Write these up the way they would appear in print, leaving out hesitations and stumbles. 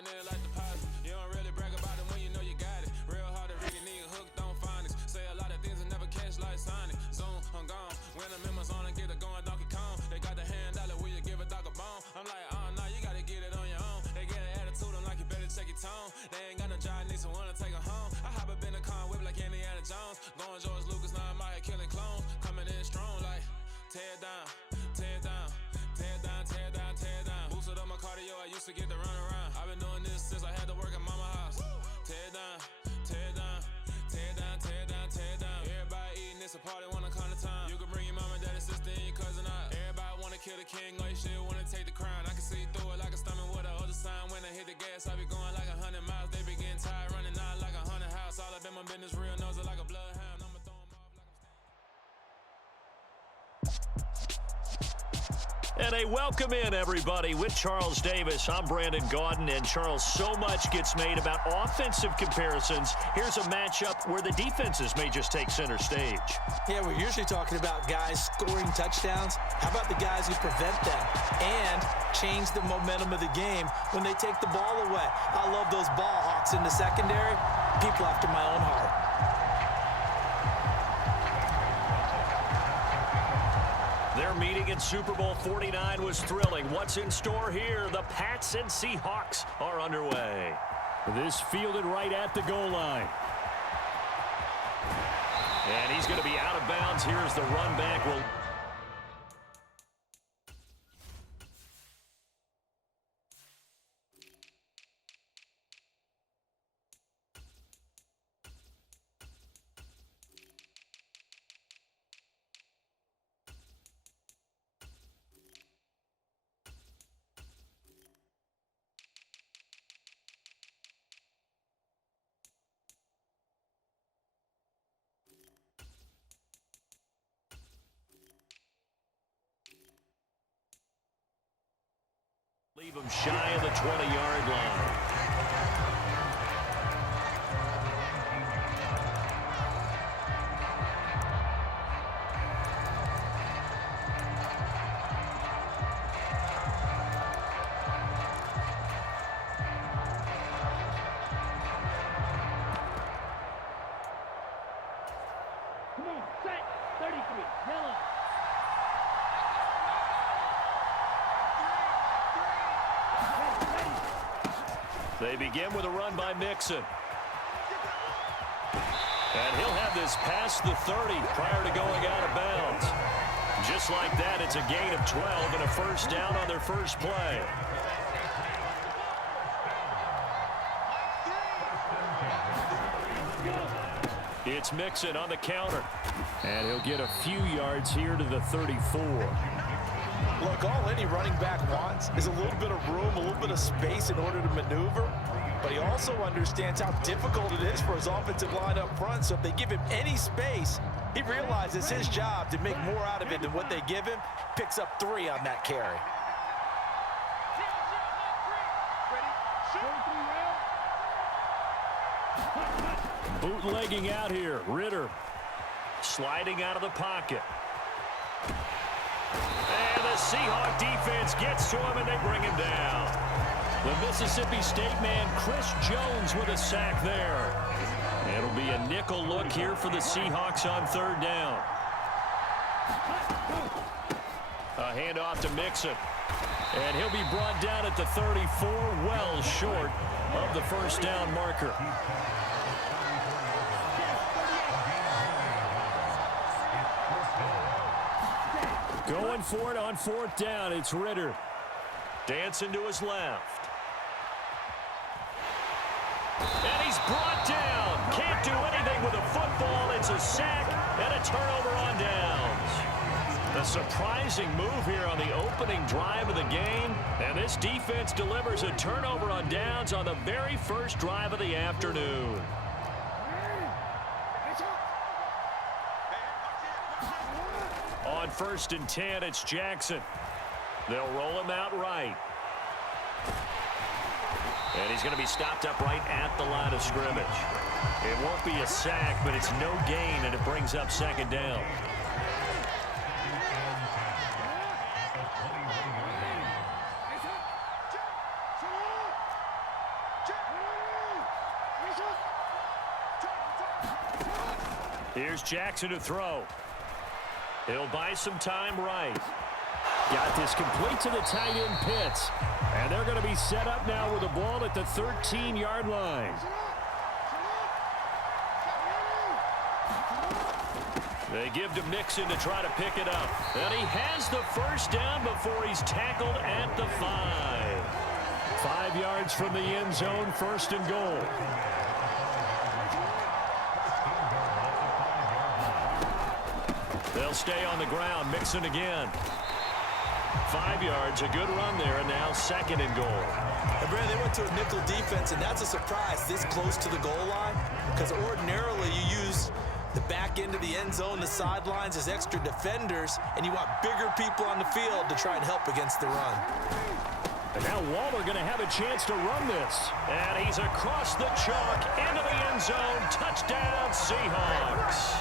going in like deposit. You don't really brag about it when you know you got it. Real hard to read, nigga hooked on phonics. Say a lot of things and never catch like Sonic. Zoom, I'm gone. When the members on and get it going Donkey Kong. They got the hand dollar, will you give a dog a bone? I'm like, oh no, you gotta get it on your own. They get an attitude, I'm like, you better check your tone. They ain't got no job, need someone to take her home. I hop up in the car, whip like Indiana Jones. Going George Lucas, now I'm out here killing clones. Coming in strong like, tear down, tear down, tear down, tear down, tear down. Boosted up my cardio, I used to get to run around. I've been doing this since I had to work at mama house. Tear down, tear down, tear down, tear down, tear down. Everybody eating, it's a party when I come to time. You can bring your mama, daddy, sister, and your cousin out. Everybody wanna kill the king, like shit, wanna take the crown. I can see through it like a stomach with a other sign. When I hit the gas, I be going like 100 miles. They be getting tired, running out like 100 house. All up in my business, real nose like a bloodhound. I'ma throw 'em off like And a welcome in, everybody, with Charles Davis. I'm Brandon Gaudin, and Charles, so much gets made about offensive comparisons. Here's a matchup where the defenses may just take center stage. Yeah, we're usually talking about guys scoring touchdowns. How about the guys who prevent them and change the momentum of the game when they take the ball away? I love those ball hawks in the secondary. People after my own heart. Their meeting in Super Bowl 49 was thrilling. What's in store here? The Pats and Seahawks are underway. This fielded right at the goal line. And he's going to be out of bounds. Here's the run back. Leave him shy of the 20-yard line. Come on, set, 33, yellow. They begin with a run by Mixon. And he'll have this past the 30 prior to going out of bounds. Just like that, it's a gain of 12 and a first down on their first play. It's Mixon on the counter. And he'll get a few yards here to the 34. Look, all any running back wants is a little bit of room, a little bit of space in order to maneuver. But he also understands how difficult it is for his offensive line up front. So if they give him any space, he realizes his job to make more out of it than what they give him. Picks up 3 on that carry. Bootlegging out here. Ritter Sliding out of the pocket. And the Seahawk defense gets to him, and they bring him down. The Mississippi State man, Chris Jones, with a sack there. It'll be a nickel look here for the Seahawks on third down. A handoff to Mixon. And he'll be brought down at the 34, well short of the first down marker. going for it on fourth down. It's Ritter. Dancing to his left. And he's brought down. Can't do anything with a football. It's a sack and a turnover on downs. A surprising move here on the opening drive of the game. And this defense delivers a turnover on downs on the very first drive of the afternoon. On 1st and 10, it's Jackson. They'll roll him out right. And he's going to be stopped up right at the line of scrimmage. It won't be a sack, but it's no gain, and it brings up second down. Here's Jackson to throw. He'll buy some time right. Got this complete to the tight end Pitts. And they're going to be set up now with the ball at the 13-yard line. They give to Mixon to try to pick it up. And he has the first down before he's tackled at the 5. 5 yards from the end zone, 1st and goal. They'll stay on the ground. Mixon again. 5 yards, a good run there, and now 2nd and goal. And Brad, they went to a nickel defense, and that's a surprise this close to the goal line, because ordinarily you use the back end of the end zone, the sidelines as extra defenders, and you want bigger people on the field to try and help against the run. And now Waller going to have a chance to run this. And he's across the chalk into the end zone. Touchdown, Seahawks.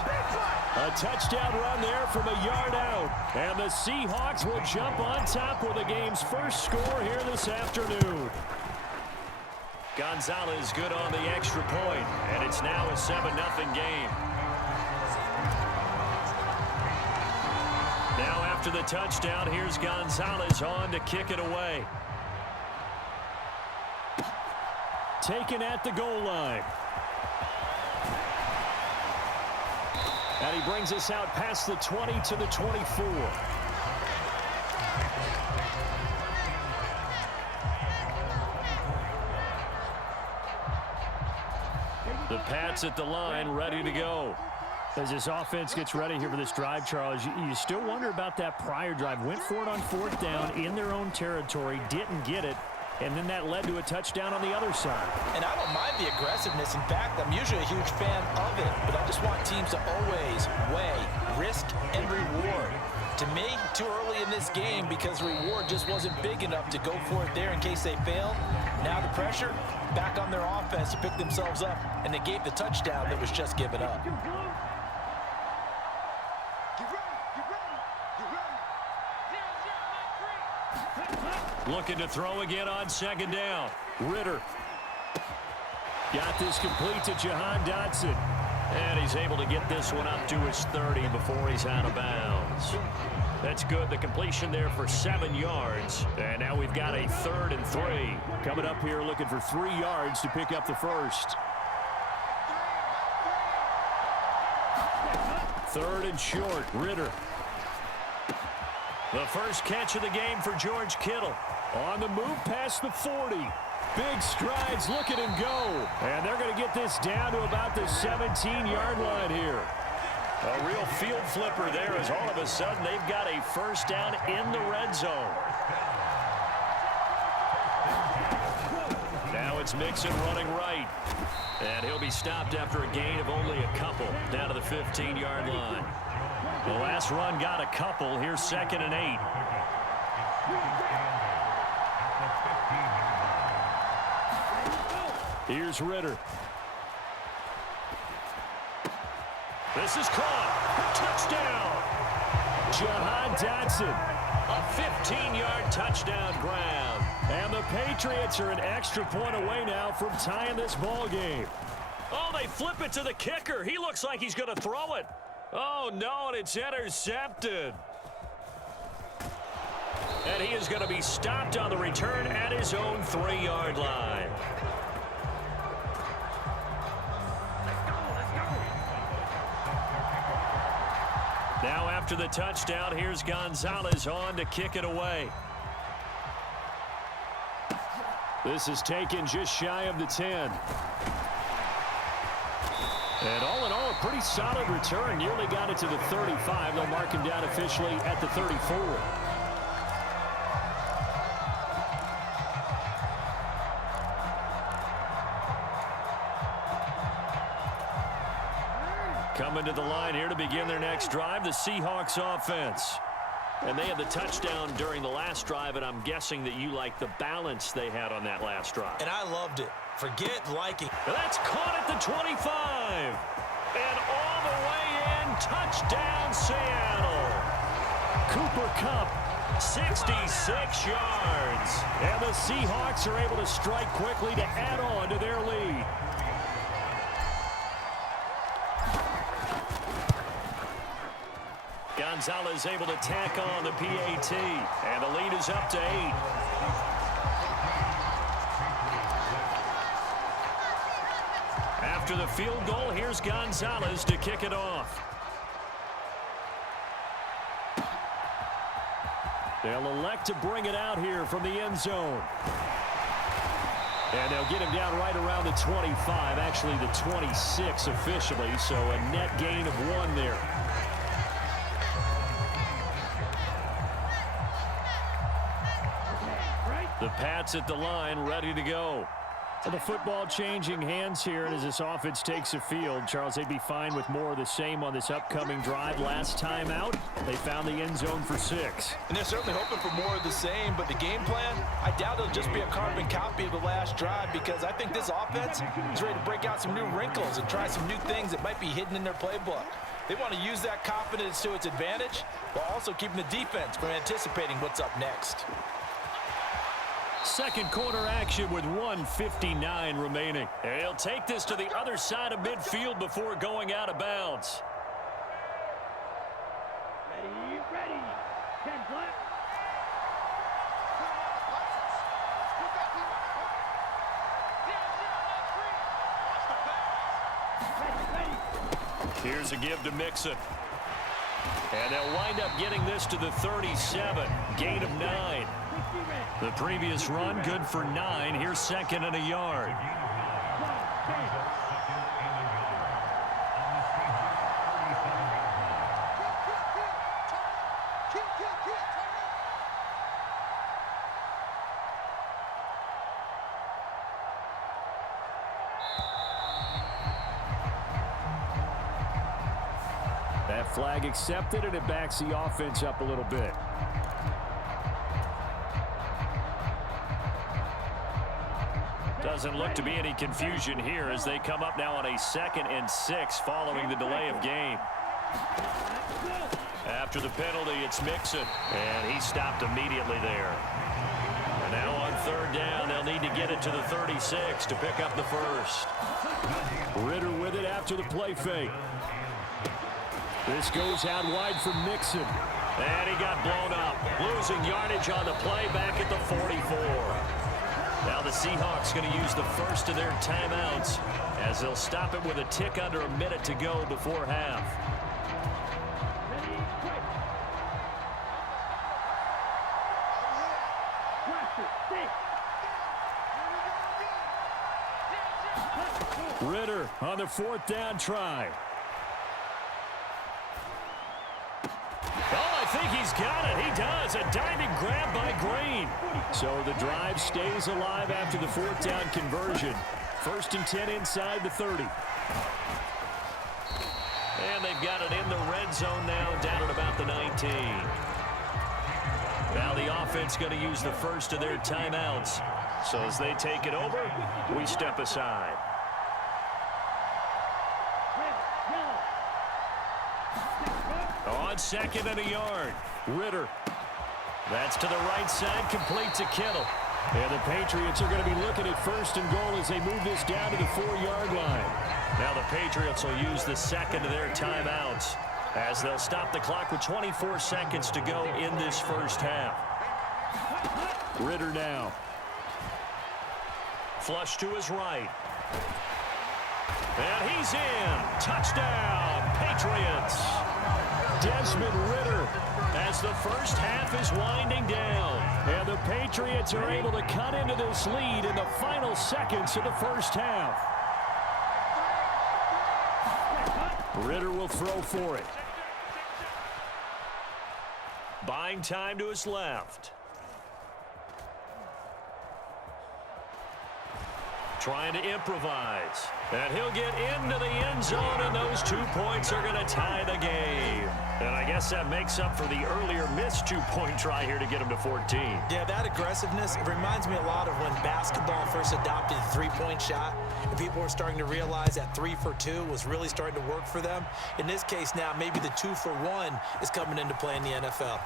A touchdown run there from a yard out. And the Seahawks will jump on top with the game's first score here this afternoon. Gonzalez good on the extra point, and it's now a 7-0 game. Now after the touchdown, here's Gonzalez on to kick it away. Taken at the goal line. And he brings us out past the 20 to the 24. The Pats at the line, ready to go. As this offense gets ready here for this drive, Charles, you still wonder about that prior drive. Went for it on 4th down in their own territory, didn't get it, and then that led to a touchdown on the other side. And I don't mind the aggressiveness. In fact, I'm usually a huge fan of it, but I just want teams to always weigh risk and reward. To me, too early in this game because the reward just wasn't big enough to go for it there in case they fail. Now the pressure back on their offense to pick themselves up, and they gave the touchdown that was just given up. Looking to throw again on 2nd down. Ritter. Got this complete to Jahan Dotson. And he's able to get this one up to his 30 before he's out of bounds. That's good. The completion there for 7 yards. And now we've got a 3rd and 3. Coming up here looking for 3 yards to pick up the first. 3rd and short. Ritter. The first catch of the game for George Kittle. On the move past the 40. Big strides, look at him go. And they're going to get this down to about the 17-yard line here. A real field flipper there as all of a sudden they've got a first down in the red zone. Now it's Mixon running right. And he'll be stopped after a gain of only a couple down to the 15-yard line. The last run got a couple. Here's 2nd and 8. Here's Ritter. This is caught. Touchdown. Jahan Dotson. A 15-yard touchdown grab. And the Patriots are an extra point away now from tying this ball game. Oh, they flip it to the kicker. He looks like he's going to throw it. Oh, no, and it's intercepted. And he is going to be stopped on the return at his own 3-yard line. Now after the touchdown, here's Gonzalez on to kick it away. This is taken just shy of the 10. And all in all, a pretty solid return. Nearly got it to the 35. They'll mark him down officially at the 34. Coming to the line here to begin their next drive, the Seahawks offense. And they had the touchdown during the last drive, and I'm guessing that you like the balance they had on that last drive. And I loved it. Forget liking. That's caught at the 25. And all the way in, touchdown Seattle. Cooper Kupp, 66 yards. and the Seahawks are able to strike quickly to add on to their lead. Gonzalez able to tack on the PAT. And the lead is up to 8. After the field goal, here's Gonzalez to kick it off. They'll elect to bring it out here from the end zone. And they'll get him down right around the 25, actually the 26 officially, so a net gain of 1 there. The Pats at the line, ready to go. And the football changing hands here, and as this offense takes the field, Charles, they'd be fine with more of the same on this upcoming drive. Last time out, they found the end zone for 6. And they're certainly hoping for more of the same, but the game plan, I doubt it'll just be a carbon copy of the last drive, because I think this offense is ready to break out some new wrinkles and try some new things that might be hidden in their playbook. They want to use that confidence to its advantage, while also keeping the defense from anticipating what's up next. Second quarter action with 1:59 remaining. And he'll take this to the other side of midfield before going out of bounds. Ready. 10 left. Here's a give to Mixon. And they'll wind up getting this to the 37. Gain of 9. The previous run, good for 9. Here's second and a yard. That flag accepted, and it backs the offense up a little bit. Doesn't look to be any confusion here as they come up now on a 2nd and 6 following the delay of game. After the penalty, it's Mixon, and he stopped immediately there. And now on 3rd down, they'll need to get it to the 36 to pick up the first. Ritter with it after the play fake. This goes out wide for Mixon. And he got blown up, losing yardage on the play back at the 44. Now the Seahawks going to use the first of their timeouts as they'll stop it with a tick under a minute to go before half. Ritter on the 4th down try. Oh, I think he's got it. He does. A diving grab by Green. So the drive stays alive after the 4th down conversion. 1st and 10 inside the 30. And they've got it in the red zone now, down at about the 19. Now the offense going to use the first of their timeouts. So as they take it over, we step aside. On 2nd and a yard, Ritter. That's to the right side, complete to Kittle. And the Patriots are going to be looking at 1st and goal as they move this down to the 4-yard line. Now the Patriots will use the second of their timeouts as they'll stop the clock with 24 seconds to go in this first half. Ritter now. Flush to his right. And he's in. Touchdown, Patriots. Desmond Ritter. As the first half is winding down. And the Patriots are able to cut into this lead in the final seconds of the first half. Ritter will throw for it. Buying time to his left. Trying to improvise. And he'll get into the end zone, and those 2 points are going to tie the game. And I guess that makes up for the earlier missed 2-point try here to get him to 14. Yeah, that aggressiveness, it reminds me a lot of when basketball first adopted the three-point shot, and people were starting to realize that 3 for 2 was really starting to work for them. In this case now, maybe the 2 for 1 is coming into play in the NFL.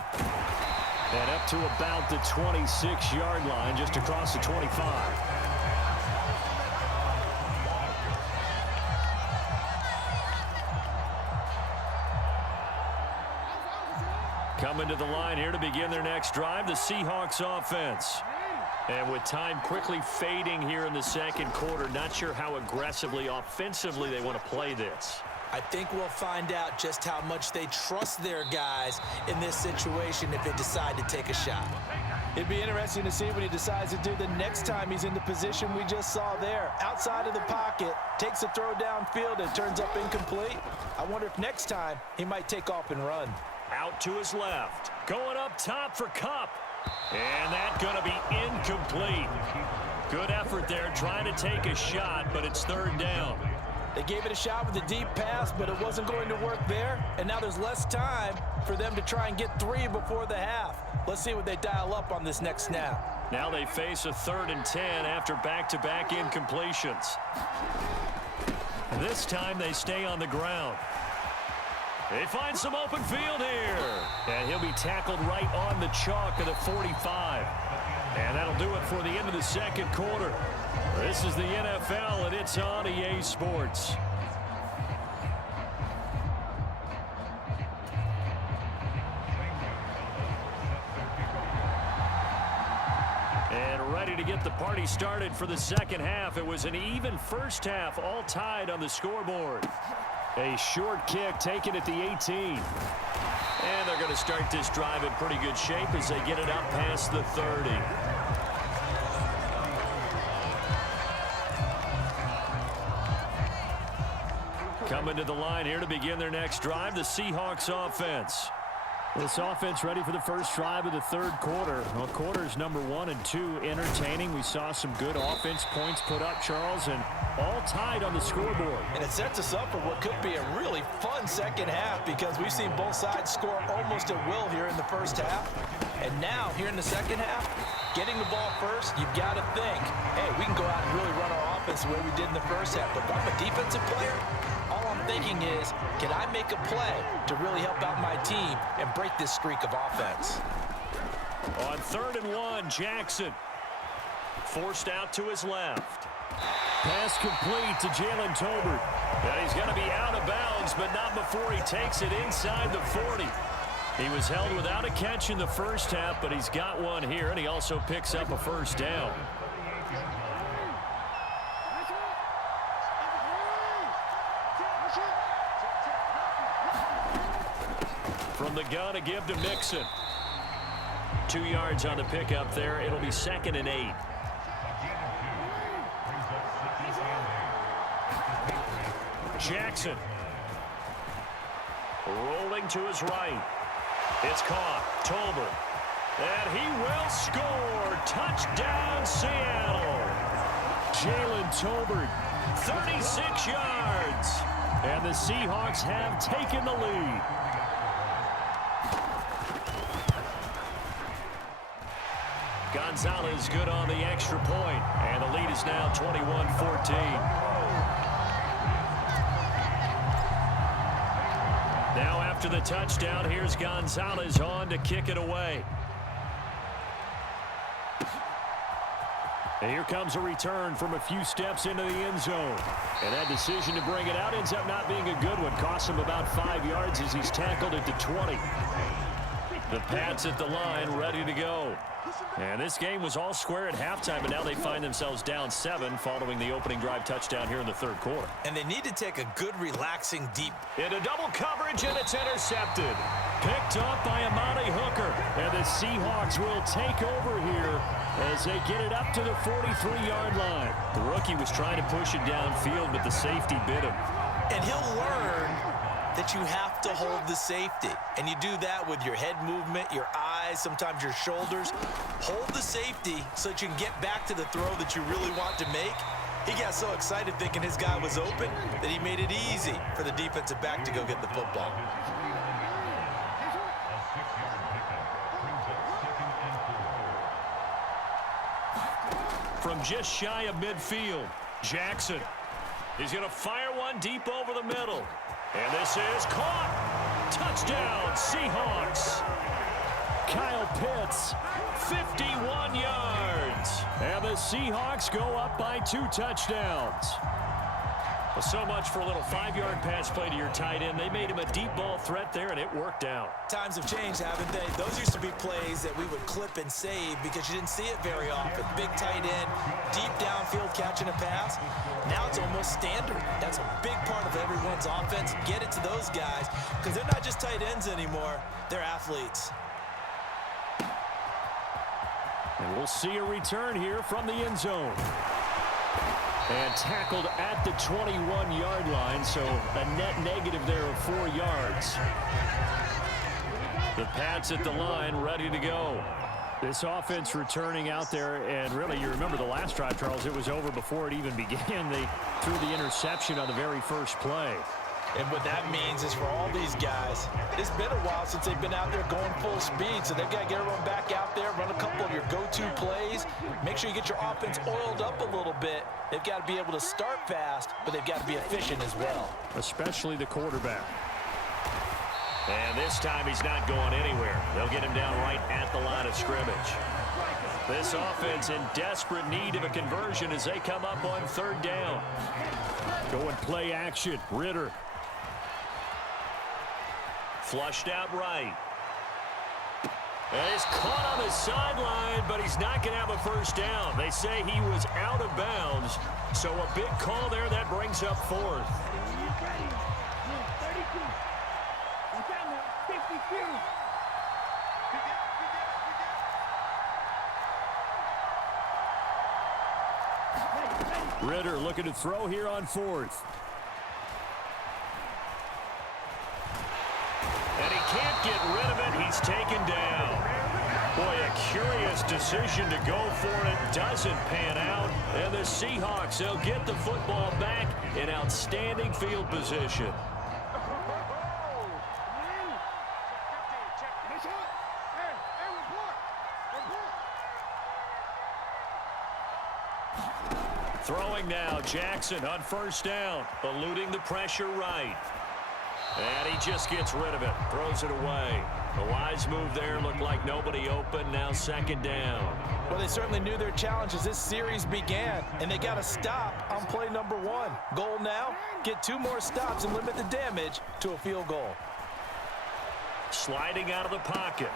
And up to about the 26-yard line, just across the 25. Coming to the line here to begin their next drive, the Seahawks offense. And with time quickly fading here in the second quarter, not sure how aggressively, offensively they want to play this. I think we'll find out just how much they trust their guys in this situation if they decide to take a shot. It'd be interesting to see what he decides to do the next time he's in the position we just saw there. Outside of the pocket, takes a throw downfield and turns up incomplete. I wonder if next time he might take off and run. Out to his left. Going up top for Kupp. And that's going to be incomplete. Good effort there trying to take a shot, but it's third down. They gave it a shot with a deep pass, but it wasn't going to work there. And now there's less time for them to try and get 3 before the half. Let's see what they dial up on this next snap. Now they face a 3rd and 10 after back-to-back incompletions. This time they stay on the ground. They find some open field here. And he'll be tackled right on the chalk of the 45. And that'll do it for the end of the second quarter. This is the NFL, and it's on EA Sports. And ready to get the party started for the second half. It was an even first half, all tied on the scoreboard. A short kick taken at the 18. And they're going to start this drive in pretty good shape as they get it up past the 30. Coming to the line here to begin their next drive, the Seahawks offense. This offense ready for the first drive of the third quarter. Well, quarters number 1 and 2 entertaining. We saw some good offense points put up, Charles, and all tied on the scoreboard. And it sets us up for what could be a really fun second half because we've seen both sides score almost at will here in the first half. And now, here in the second half, getting the ball first, you've got to think, hey, we can go out and really run our offense the way we did in the first half. But if I'm a defensive player, all I'm thinking is, can I make a play to really help out my team and break this streak of offense? On 3rd and 1, Jackson forced out to his left. Pass complete to Jalen Tolbert. And he's going to be out of bounds, but not before he takes it inside the 40. He was held without a catch in the first half, but he's got one here, and he also picks up a first down. From the gun, a give to Mixon. 2 yards on the pickup there. It'll be 2nd and 8. Jackson. Rolling to his right. It's caught. Tolbert. And he will score. Touchdown, Seattle. Jalen Tolbert. 36 yards. And the Seahawks have taken the lead. Gonzalez good on the extra point. And the lead is now 21-14. Now after the touchdown, here's Gonzalez on to kick it away. And here comes a return from a few steps into the end zone. And that decision to bring it out ends up not being a good one. Costs him about 5 yards as he's tackled at the 20. The Pats at the line, ready to go. And this game was all square at halftime, and now they find themselves down 7 following the opening drive touchdown here in the third quarter. And they need to take a good, relaxing, deep. Into double coverage, and it's intercepted. Picked up by Amani Hooker. And the Seahawks will take over here as they get it up to the 43-yard line. The rookie was trying to push it downfield, but the safety bit him. And he'll learn that you have to hold the safety. And you do that with your head movement, your eyes, sometimes your shoulders. Hold the safety so that you can get back to the throw that you really want to make. He got so excited thinking his guy was open that he made it easy for the defensive back to go get the football. From just shy of midfield, Jackson. He's going to fire one deep over the middle. And this is caught. Touchdown, Seahawks. Kyle Pitts, 51 yards. And the Seahawks go up by 2 touchdowns. Well, so much for a little 5-yard pass play to your tight end. They made him a deep ball threat there, and it worked out. Times have changed, haven't they? Those used to be plays that we would clip and save because you didn't see it very often. Big tight end, deep downfield catching a pass. Now it's almost standard. That's a big part of everyone's offense. Get it to those guys because they're not just tight ends anymore. They're athletes. And we'll see a return here from the end zone. And tackled at the 21-yard line, so a net negative there of 4 yards. The Pats at the line, ready to go. This offense returning out there, and really, you remember the last drive, Charles, it was over before it even began. They threw the interception on the very first play. And what that means is for all these guys, it's been a while since they've been out there going full speed, so they've got to get everyone back out there, run a couple of your go-to plays, make sure you get your offense oiled up a little bit. They've got to be able to start fast, but they've got to be efficient as well. Especially the quarterback. And this time he's not going anywhere. They'll get him down right at the line of scrimmage. This offense in desperate need of a conversion as they come up on 3rd down. Going play action, Ritter. Flushed out right. And he's caught on the sideline, but he's not going to have a first down. They say he was out of bounds, so a big call there that brings up 4th. Ritter looking to throw here on 4th. And he can't get rid of it. He's taken down. Boy, a curious decision to go for it. Doesn't pan out. And the Seahawks, they'll get the football back in outstanding field position. Throwing now, Jackson on 1st down, eluding the pressure right. And he just gets rid of it, throws it away. A wise move there, looked like nobody open, now 2nd down. Well, they certainly knew their challenge as this series began, and they got to stop on play number 1. Goal now, get 2 more stops and limit the damage to a field goal. Sliding out of the pocket.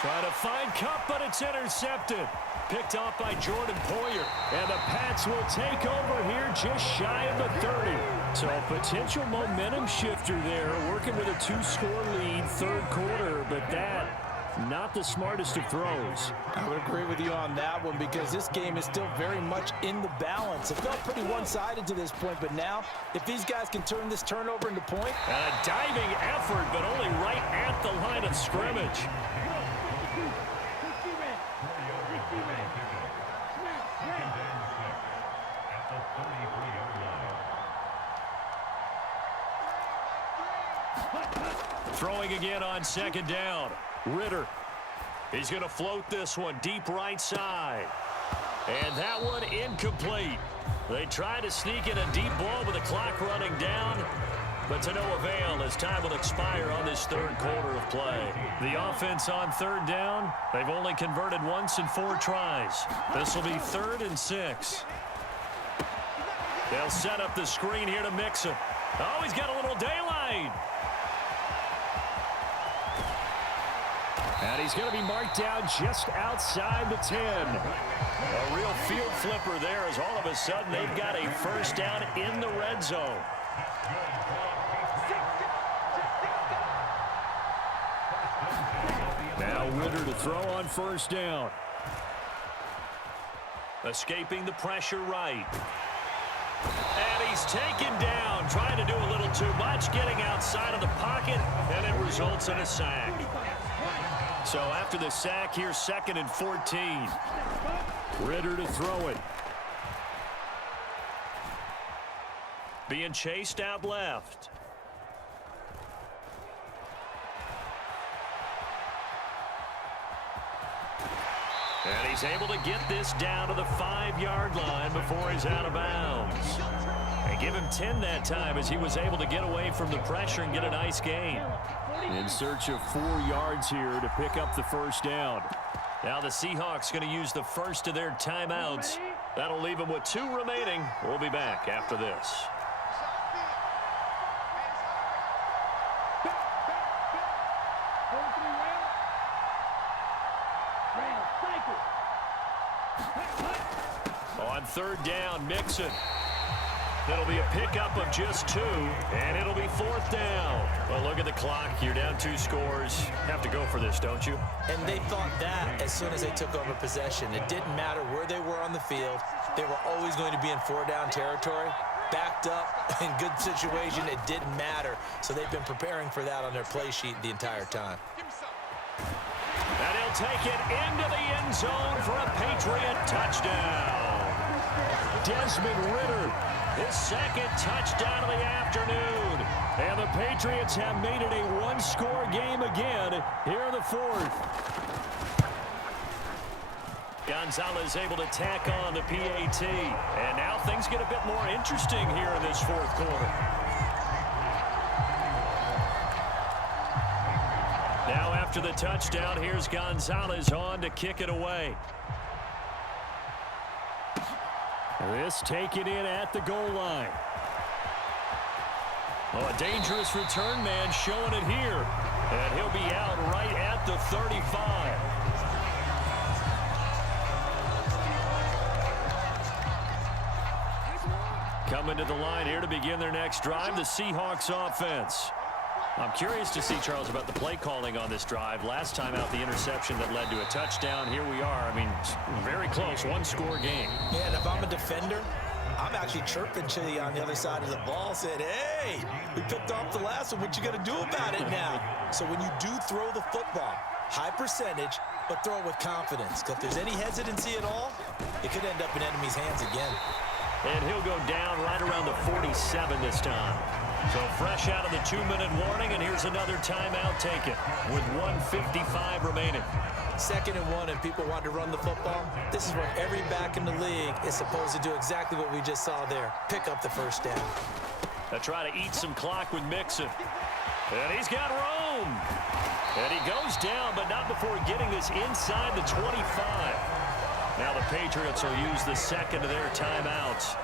Trying to find Cup, but it's intercepted. Picked off by Jordan Poyer. And the Pats will take over here just shy of the 30. So a potential momentum shifter there, working with a 2-score lead, 3rd quarter, but that, not the smartest of throws. I would agree with you on that one because this game is still very much in the balance. It felt pretty one-sided to this point, but now, if these guys can turn this turnover into point. And a diving effort, but only right at the line of scrimmage. Throwing again on 2nd down. Ritter. He's going to float this one deep right side. And that one incomplete. They try to sneak in a deep ball with the clock running down, but to no avail as time will expire on this 3rd quarter of play. The offense on 3rd down, they've only converted once in 4 tries. This will be 3rd and 6. They'll set up the screen here to Mixon. Oh, he's got a little daylight. And he's going to be marked down just outside the 10. A real field flipper there as all of a sudden they've got a first down in the red zone. Now Ritter to throw on 1st down. Escaping the pressure right. And he's taken down, trying to do a little too much, getting outside of the pocket, and it results in a sack. So after the sack, here's 2nd and 14. Ritter to throw it. Being chased out left. And he's able to get this down to the 5-yard line before he's out of bounds. And give him 10 that time as he was able to get away from the pressure and get a nice gain. In search of 4 yards here to pick up the first down. Now the Seahawks going to use the first of their timeouts. That'll leave them with 2 remaining. We'll be back after this. On third down, Mixon. It'll be a pickup of just 2, and it'll be fourth down. Well, look at the clock. You're down 2 scores. Have to go for this, don't you? And they thought that as soon as they took over possession. It didn't matter where they were on the field. They were always going to be in 4-down territory. Backed up, in good situation, it didn't matter. So they've been preparing for that on their play sheet the entire time. And he'll take it into the end zone for a Patriot touchdown. Desmond Ridder, his second touchdown of the afternoon. And the Patriots have made it a one-score game again here in the fourth. Gonzalez able to tack on the PAT. And now things get a bit more interesting here in this fourth quarter. Now after the touchdown, here's Gonzalez on to kick it away. This taken in at the goal line. Oh, a dangerous return man showing it here. And he'll be out right at the 35. Coming to the line here to begin their next drive, the Seahawks offense. I'm curious to see, Charles, about the play calling on this drive. Last time out, the interception that led to a touchdown. Here we are. I mean, very close, one-score game. Yeah, and if I'm a defender, I'm actually chirping Chili on the other side of the ball, said, hey, we picked off the last one. What you going to do about it now? So when you do throw the football, high percentage, but throw it with confidence. Because if there's any hesitancy at all, it could end up in enemy's hands again. And he'll go down right around the 47 this time. So fresh out of the 2-minute warning, and here's another timeout taken with 1:55 remaining. 2nd and 1, and people want to run the football. This is what every back in the league is supposed to do, exactly what we just saw there. Pick up the first down. They'll try to eat some clock with Mixon. And he's got room. And he goes down, but not before getting this inside the 25. Now the Patriots will use the second of their timeouts.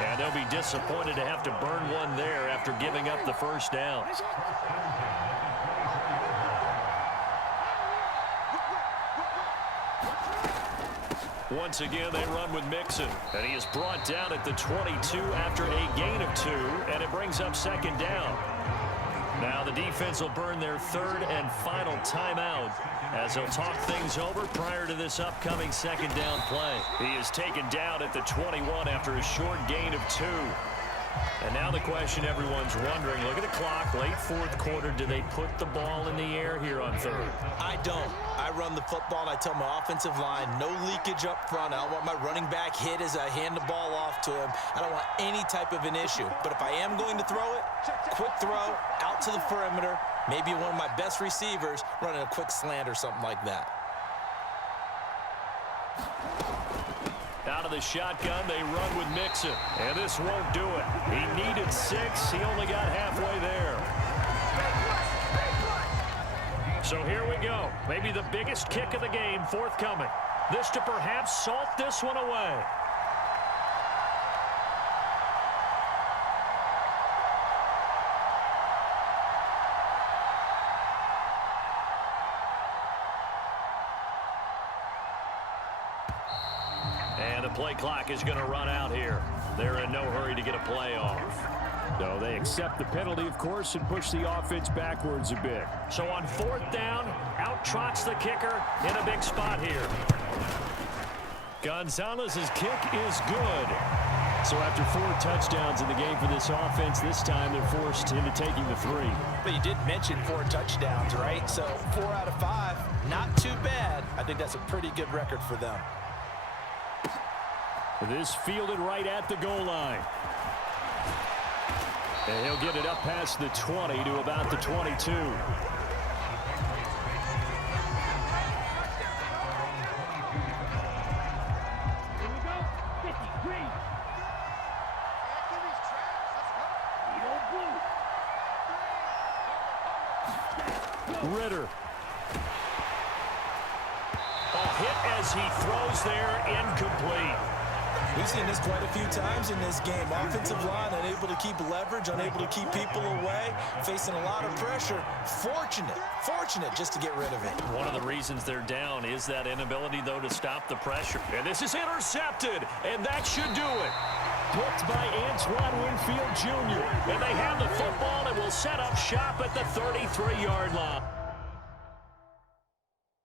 And they'll be disappointed to have to burn one there after giving up the first down. Once again, they run with Mixon. And he is brought down at the 22 after a gain of 2. And it brings up second down. Now the defense will burn their third and final timeout as they'll talk things over prior to this upcoming second down play. He is taken down at the 21 after a short gain of 2. And now the question everyone's wondering, look at the clock, late fourth quarter, do they put the ball in the air here on third? I don't. I run the football, and I tell my offensive line, no leakage up front. I don't want my running back hit as I hand the ball off to him. I don't want any type of an issue. But if I am going to throw it, quick throw, out to the perimeter, maybe one of my best receivers running a quick slant or something like that. Out of the shotgun, they run with Mixon. And this won't do it. He needed 6. He only got halfway there. So here we go. Maybe the biggest kick of the game forthcoming. This to perhaps salt this one away. And the play clock is going to run out here. They're in no hurry to get a play off. No, they accept the penalty, of course, and push the offense backwards a bit. So on fourth down, out trots the kicker in a big spot here. Gonzalez's kick is good. So after 4 touchdowns in the game for this offense, this time they're forced into taking the 3. But you did mention 4 touchdowns, right? So 4 out of 5, not too bad. I think that's a pretty good record for them. This fielded right at the goal line. And he'll get it up past the 20 to about the 22. Here we go. 53. Ridder. A hit as he throws there, incomplete. We've seen this quite a few times in this game. Offensive line unable to keep leverage, unable to keep people away, facing a lot of pressure. Fortunate just to get rid of it. One of the reasons they're down is that inability, though, to stop the pressure. And this is intercepted, and that should do it. Picked by Antoine Winfield Jr. And they have the football and will set up shop at the 33-yard line.